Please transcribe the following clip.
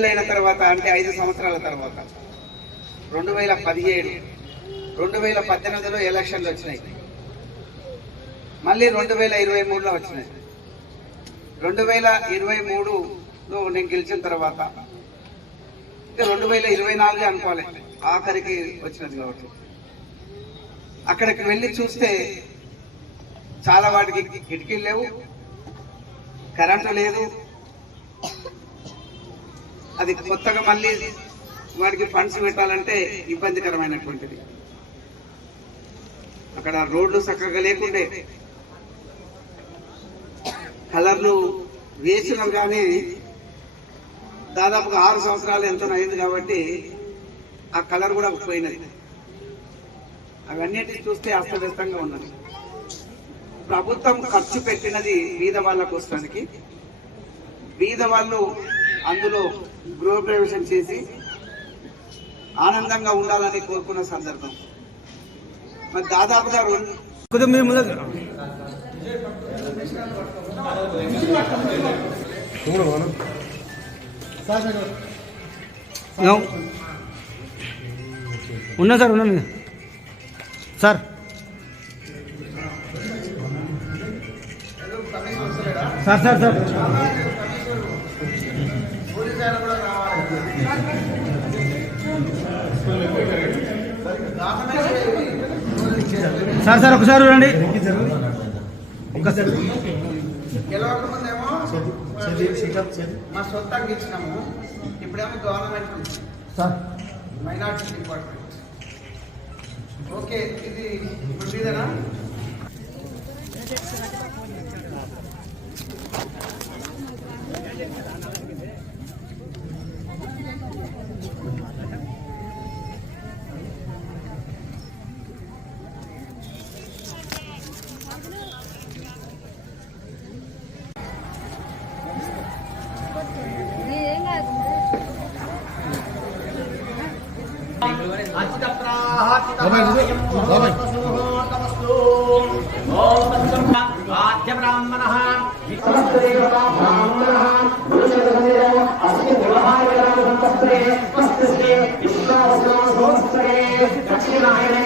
అయిన తర్వాత అంటే 5 సంవత్సరాల తర్వాత 2017 2018లో ఎలక్షన్లు వచ్చినాయి. మళ్ళీ 2023లో వచ్చినాయి. 2023లో నేను గెలిచిన తర్వాత 2024 అనుకోవాలి ఆఖరికి వచ్చినది కాబట్టి అక్కడికి వెళ్ళి చూస్తే చాలా వాటికి కిటికీలు లేవు, కరెంటు లేదు. అది కొత్తగా మళ్ళీ వాడికి ఫండ్స్ పెట్టాలంటే ఇబ్బందికరమైనటువంటిది. అక్కడ రోడ్లు చక్కగా లేకుండే, కలర్లు వేసినాం కానీ దాదాపుగా 6 సంవత్సరాలు ఎంతో అయింది కాబట్టి ఆ కలర్ కూడా పోయినది. అవన్నిటిని చూస్తే అస్తవ్యస్తంగా ఉన్నది. ప్రభుత్వం ఖర్చు పెట్టినది బీద వాళ్ళ కోసానికి, బీద వాళ్ళు అందులో గృహప్రవేశం చేసి ఆనందంగా ఉండాలని కోరుకున్న సందర్భం. మరి దాదాపుగా ఉన్నా సార్ ఉన్నాను sir. Sir sir sir sir sir ఒకసారి చూడండి. గెలవకముందేమో మా సొంతంగా ఇచ్చినాము, ఇప్పుడేమో government sir minority department. Okay, ఇది ఇప్పుడు మీదేనా? దక్షిణాయనే